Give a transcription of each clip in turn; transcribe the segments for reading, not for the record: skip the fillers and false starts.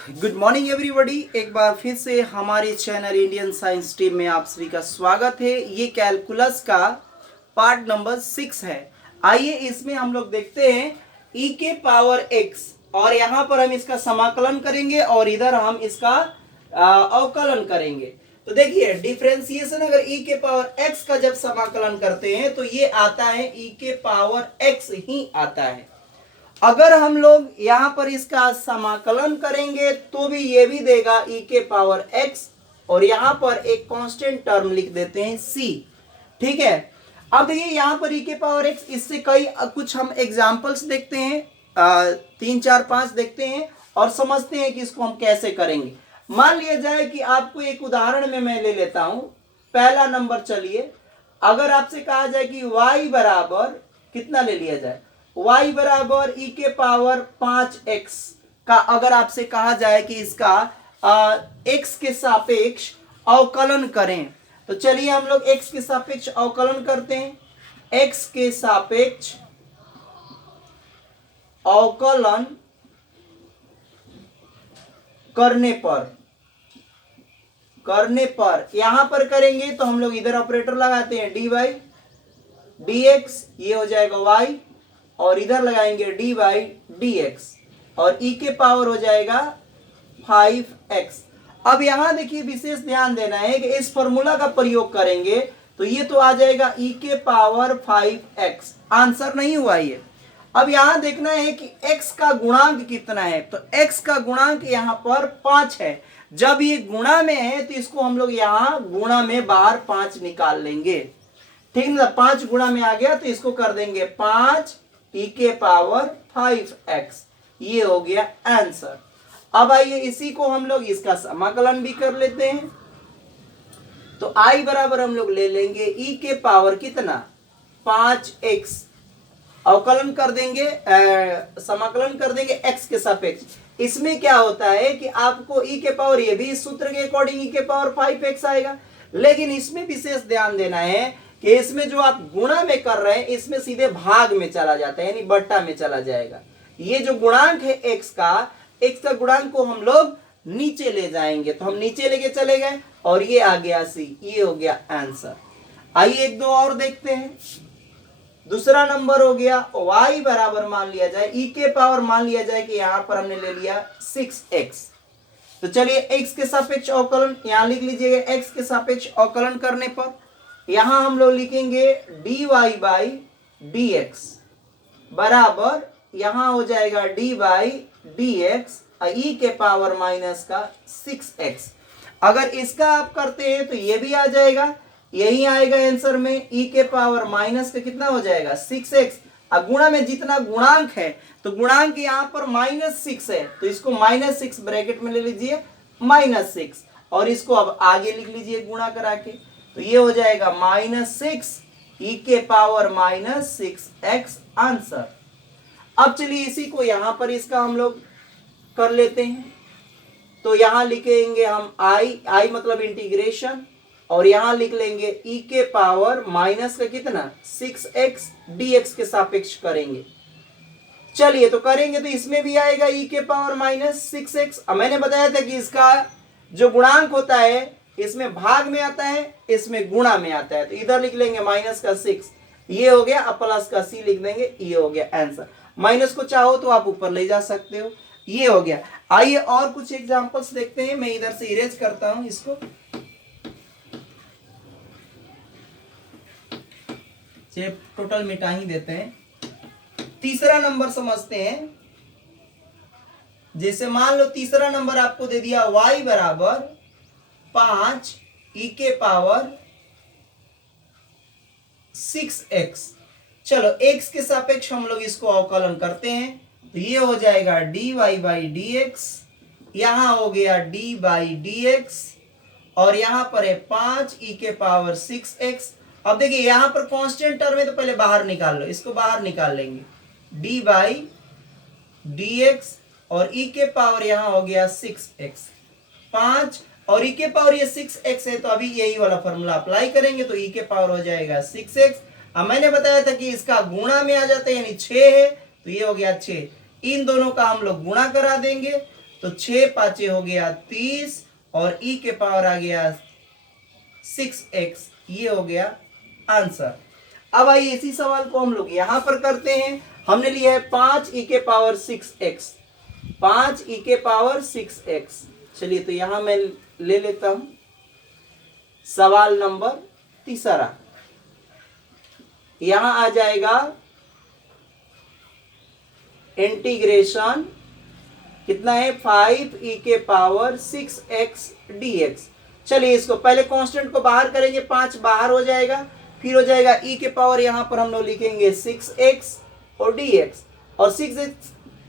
Good morning everybody. एक बार फिर से हमारे चैनल इंडियन साइंस टीम में आप सभी का स्वागत है। ये कैलकुलस का पार्ट नंबर 6 है। आइए इसमें हम लोग देखते हैं e के पावर x, और यहाँ पर हम इसका समाकलन करेंगे और इधर हम इसका अवकलन करेंगे। तो देखिए डिफरेंशिएशन अगर e के पावर x का जब समाकलन करते हैं तो ये आता है e के पावर x ही आता है। अगर हम लोग यहां पर इसका समाकलन करेंगे तो भी ये भी देगा e के पावर x, और यहां पर एक कांस्टेंट टर्म लिख देते हैं c। ठीक है, अब देखिए यहां पर e के पावर x, इससे कई कुछ हम एग्जांपल्स देखते हैं, 3 4 5 देखते हैं और समझते हैं कि इसको हम कैसे करेंगे। मान लिया जाए कि आपको एक उदाहरण में मैं ले लेता हूं। पहला नंबर, चलिए अगर आपसे कहा जाए कि y बराबर कितना ले लिया जाए, y बराबर e के पावर 5x का अगर आपसे कहा जाए कि इसका x के सापेक्ष अवकलन करें, तो चलिए हम लोग x के सापेक्ष अवकलन करते हैं। x के सापेक्ष अवकलन करने पर यहां पर करेंगे तो हम लोग इधर ऑपरेटर लगाते हैं dy dx, ये हो जाएगा y, और इधर लगाएंगे dy dx, और e के पावर हो जाएगा 5x। अब यहां देखिए विशेष ध्यान देना है कि इस फॉर्मूला का प्रयोग करेंगे तो ये तो आ जाएगा e के पावर 5x। आंसर नहीं हुआ ये। अब यहां देखना है कि x का गुणांक कितना है, तो x का गुणांक यहां पर 5 है। जब ये गुणा में है तो इसको हम लोग यहां गुणा में बाहर 5 निकाल लेंगे। ठीक है ना, 5 गुणा में आ गया तो इसको कर देंगे 5 e के पावर 5x। ये हो गया आंसर। अब आइए इसी को हम लोग इसका समाकलन भी कर लेते हैं। तो i बराबर हम लोग ले लेंगे e के पावर कितना 5x, अवकलन कर देंगे, समाकलन कर देंगे x के सापेक्ष। इसमें क्या होता है कि आपको e के पावर, ये भी इस सूत्र के अकॉर्डिंग e के पावर 5x आएगा, लेकिन इसमें विशेष ध्यान देना है कि इसमें जो आप गुणा में कर रहे हैं इसमें सीधे भाग में चला जाता है, यानी बट्टा में चला जाएगा। ये जो गुणांक है x का गुणांक को हम लोग नीचे ले जाएंगे, तो हम नीचे लेके चले गए और ये आ गया c। ये हो गया आंसर। आइए एक दो और देखते हैं। दूसरा नंबर हो गया y बराबर मान लिया जाए e के पावर, मान लिया जाए कि यहां पर हमने ले लिया 6x। तो चलिए x के सापेक्ष अवकलन यहां लिख लीजिएगा। x के सापेक्ष अवकलन करने पर यहां हम लोग लिखेंगे dy बाई dx बराबर, यहां हो जाएगा dy dx e के पावर माइनस का 6x। अगर इसका आप करते हैं तो ये भी आ जाएगा, यही आएगा आंसर में। e के पावर माइनस का कितना हो जाएगा 6x। अब गुणा में जितना गुणांक है तो गुणांक यहां पर -6 है, तो इसको -6 ब्रैकेट में ले लीजिए -6, और इसको अब आगे लिख लीजिए गुणा करा के, तो ये हो जाएगा -6 e के पावर -6x आंसर। अब चलिए इसी को यहां पर इसका हम लोग कर लेते हैं। तो यहां लिखेंगे हम i मतलब इंटीग्रेशन, और यहां लिख लेंगे e के पावर माइनस का कितना 6x dx के सापेक्ष करेंगे। चलिए तो करेंगे तो इसमें भी आएगा e के पावर -6x। अब मैंने बताया था कि इसका जो गुणांक होता है इसमें भाग में आता है, इसमें गुणा में आता है, तो इधर लिख लेंगे -6, ये हो गया। अब प्लस का c लिख देंगे, ये हो गया आंसर। माइनस को चाहो तो आप ऊपर ले जा सकते हो, ये हो गया। आइए और कुछ एग्जांपल्स देखते हैं। मैं इधर से इरेज करता हूं इसको। चलिए टोटल मिटा ही देते हैं। तीसरा नंबर समझते हैं। जैसे मान लो तीसरा नंबर आपको दे दिया y बराबर 5 e के पावर 6x। चलो x के सापेक्ष हम लोग इसको अवकलन करते हैं, तो ये हो जाएगा dy बाई dx, यहां हो गया d बाई dx, और यहां पर है 5 e के पावर 6x। अब देखिए यहां पर कांस्टेंट टर्म है तो पहले बाहर निकाल लो, इसको बाहर निकाल लेंगे d बाई dx, और e के पावर यहां हो गया 6x 5, और e के पावर ये 6x है तो अभी यही वाला फॉर्मूला अप्लाई करेंगे तो e के पावर हो जाएगा 6x। अब मैंने बताया था कि इसका गुणा में आ जाता है, यानी 6 है तो ये हो गया 6। इन दोनों का हम लोग गुणा करा देंगे तो 6 5 हो गया 30 और e के पावर आ गया 6x, ये हो गया आंसर। अब आइए इसी सवाल को हम लोग यहां पर करते हैं। हमने लिया है 5 e के पावर 6x, 5 e के पावर 6x। चलिए तो यहां मैं ले लेता हूं सवाल नंबर तीसरा। यहां आ जाएगा इंटीग्रेशन कितना है 5 e के पावर 6x dx। चलिए इसको पहले कांस्टेंट को बाहर करेंगे, 5 बाहर हो जाएगा, फिर हो जाएगा e के पावर यहां पर हम लोग लिखेंगे 6x और dx, और 6x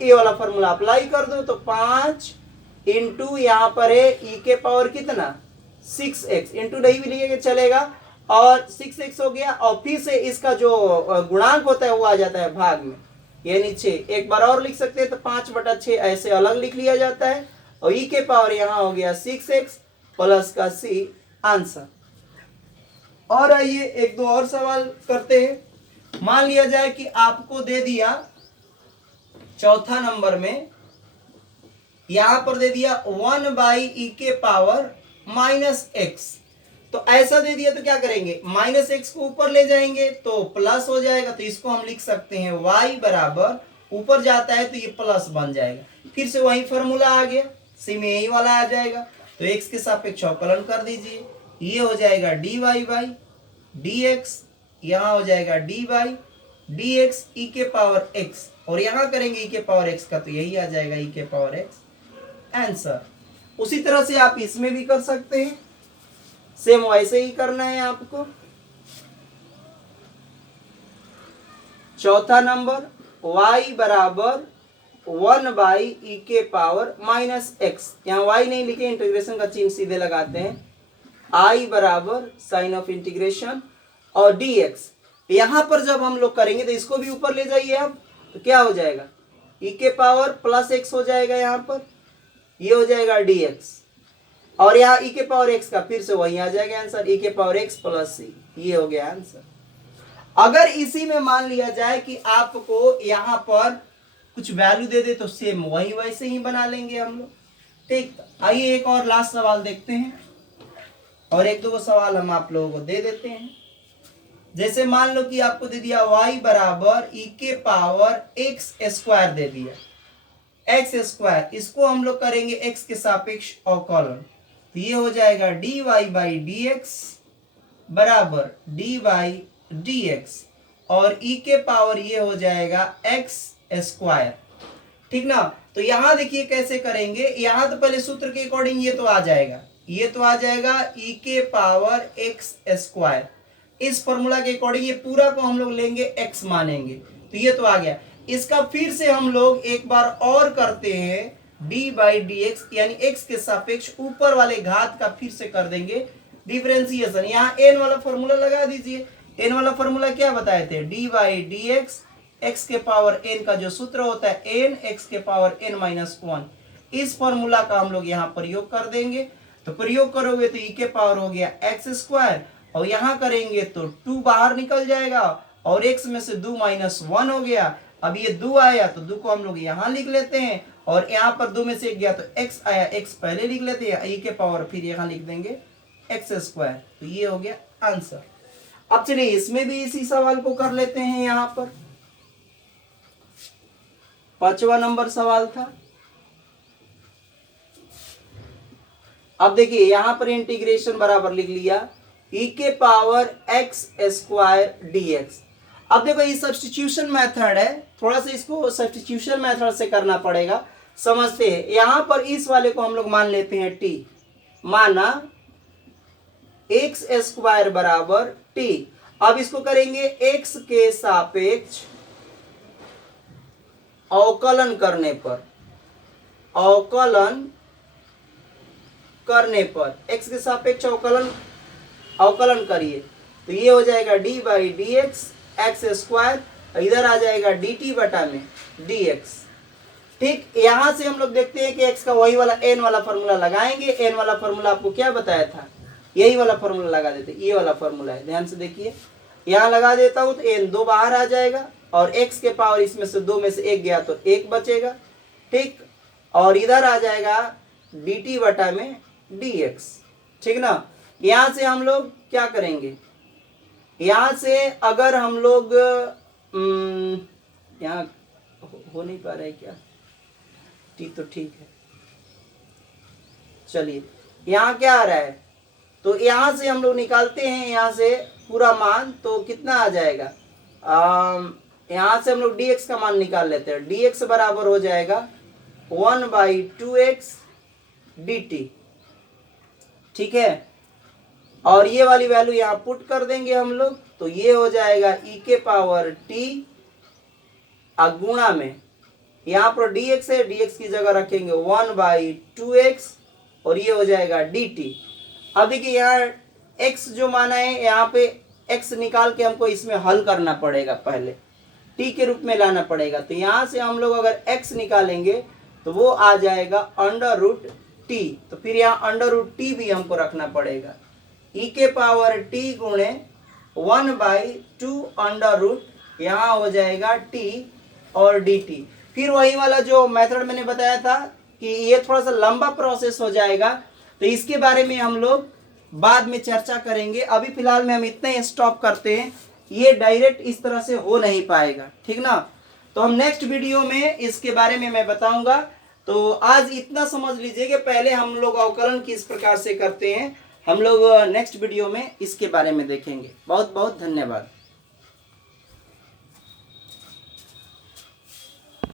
ये वाला फॉर्मूला अप्लाई कर दो तो 5 इंटू यहां पर है e के पावर कितना 6x, इंटू नहीं भी लिखेंगे चलेगा, और 6x हो गया, और फिर से इसका जो गुणांक होता है वो आ जाता है भाग में, यानी 6। एक बार और लिख सकते हैं तो 5/6 ऐसे अलग लिख लिया जाता है, और e के पावर यहां हो गया 6x प्लस का c आंसर। और आइए एक दो और सवाल करते हैं। मान लिया जाए कि आपको दे दिया चौथा नंबर में, यहां पर दे दिया 1/e के पावर -x, तो ऐसा दे दिया तो क्या करेंगे, -x को ऊपर ले जाएंगे तो प्लस हो जाएगा, तो इसको हम लिख सकते हैं y बराबर, ऊपर जाता है तो ये प्लस बन जाएगा, फिर से वही फॉर्मूला आ गया, सी में यही वाला आ जाएगा, तो x के सापेक्ष अवकलन कर दीजिए, ये हो जाएगा dy बाई dx, यहाँ हो जाएगा dy dx e के पावर x, और यहाँ करेंगे e के पावर x का तो यही आ जाएगा e के पावर x आंसर। उसी तरह से आप इसमें भी कर सकते हैं, सेम वैसे ही करना है आपको। चौथा नंबर y बराबर 1/e के पावर -x, यहाँ y नहीं लिखे, इंटीग्रेशन का चिन्ह सीधे लगाते हैं, i बराबर साइन ऑफ इंटीग्रेशन और dx। यहां पर जब हम लोग करेंगे तो इसको भी ऊपर ले जाइए आप, तो क्या हो जाएगा e के पावर +x हो जाएगा, यहाँ पर ये हो जाएगा dx, और यहाँ e के पावर x का फिर से वही आ जाएगा आंसर, e के पावर x प्लस c, ये हो गया आंसर। अगर इसी में मान लिया जाए कि आपको यहाँ पर कुछ वैल्यू दे दे तो सेम वही वैसे ही बना लेंगे हम लोग। ठीक, आइए एक और लास्ट सवाल देखते हैं, और एक दो सवाल हम आप लोगों को दे देते हैं। जैसे मान लो कि आपको दे दिया y बराबर e के पावर x² दे दिया, x², इसको हम लोग करेंगे x के सापेक्ष अवकलन, तो ये हो जाएगा dy बाई dx बराबर dy dx, और e के पावर ये हो जाएगा x², ठीक ना। तो यहां देखिए कैसे करेंगे, यहां तो पहले सूत्र के अकॉर्डिंग ये तो आ जाएगा, ये तो आ जाएगा e के पावर x², इस फॉर्मूला के अकॉर्डिंग ये पूरा को हम लोग लेंगे x मानेंगे, तो ये तो आ गया। इसका फिर से हम लोग एक बार और करते हैं d बाई dx, यानी x के सापेक्ष ऊपर वाले घात का फिर से कर देंगे डिफरेंशिएशन। यहाँ n वाला फॉर्मूला लगा दीजिए, n वाला फॉर्मूला क्या बताए थे, d बाई dx, x के पावर n का जो सूत्र होता है n x के पावर n-1, इस फॉर्मूला का हम लोग यहाँ प्रयोग कर देंगे, तो प्रयोग करोगे तो e के पावर हो गया x², और यहाँ करेंगे तो 2 बाहर निकल जाएगा, और x में से 2 -1 हो गया, अब ये 2 आया तो 2 को हम लोग यहाँ लिख लेते हैं, और यहाँ पर 2 में से 1 गया तो x आया, x पहले लिख लेते हैं, e के पावर फिर यहाँ लिख देंगे x², तो ये हो गया आंसर। अब चलिए इसमें भी इसी सवाल को कर लेते हैं। यहाँ पर 5वां नंबर सवाल था। अब देखिए यहाँ पर इंटीग्रेशन बराबर लिख लिया e के पावर x² dx। अब देखो ये सब्स्टिट्यूशन मेथड है, थोड़ा सा इसको सब्स्टिट्यूशन मेथड से करना पड़ेगा, समझते हैं। यहाँ पर इस वाले को हम लोग मान लेते हैं t, माना x² बराबर t। अब इसको करेंगे x के सापेक्ष अवकलन करने पर, अवकलन करने पर x के सापेक्ष अवकलन करिए, तो ये हो जाएगा d बाई dx x², इधर आ जाएगा dt बटा में dx। ठीक, यहां से हम लोग देखते हैं कि x का वही वाला n वाला फॉर्मूला लगाएंगे। n वाला फॉर्मूला आपको क्या बताया था, यही वाला फॉर्मूला लगा देते, ये वाला फॉर्मूला है, ध्यान से देखिए। यहाँ लगा देता हूं तो n 2 बाहर आ जाएगा, और x के पावर इसमें से 2 में से 1 गया तो 1 बचेगा। ठीक, और इधर आ जाएगा dt बटा में dx। ठीक ना। यहाँ से हम लोग क्या करेंगे, यहाँ से अगर हम लोग यहाँ हो नहीं पा रहा है क्या, ठीक तो ठीक है, चलिए यहाँ क्या आ रहा है, तो यहाँ से हम लोग निकालते हैं यहाँ से पूरा मान, तो कितना आ जाएगा, यहाँ से हम लोग dx का मान निकाल लेते हैं। dx बराबर हो जाएगा 1/2x dt। ठीक है, और ये वाली वैल्यू यहाँ पुट कर देंगे हम लोग, तो ये हो जाएगा e के पावर t गुणा में, यहाँ पर dx है, dx की जगह रखेंगे 1/2x और ये हो जाएगा dt। अब देखिए यहाँ x जो माना है, यहाँ पे x निकाल के हमको इसमें हल करना पड़ेगा, पहले t के रूप में लाना पड़ेगा। तो यहाँ से हम लोग अगर x निकालेंगे तो वो आ जाएगा √t, तो फिर यहाँ √t भी हमको रखना पड़ेगा, e के पावर t गुणे 1/2 यहाँ हो जाएगा t और dt। फिर वही वाला जो मेथड मैंने बताया था कि ये थोड़ा सा लंबा प्रोसेस हो जाएगा, तो इसके बारे में हम लोग बाद में चर्चा करेंगे। अभी फिलहाल में हम इतना ही स्टॉप करते हैं, ये डायरेक्ट इस तरह से हो नहीं पाएगा। ठीक ना, तो हम नेक्स्ट वीडियो में इसके बारे में मैं बताऊंगा। तो आज इतना समझ लीजिए कि पहले हम लोग अवकलन किस प्रकार से करते हैं, हम लोग नेक्स्ट वीडियो में इसके बारे में देखेंगे। बहुत बहुत धन्यवाद।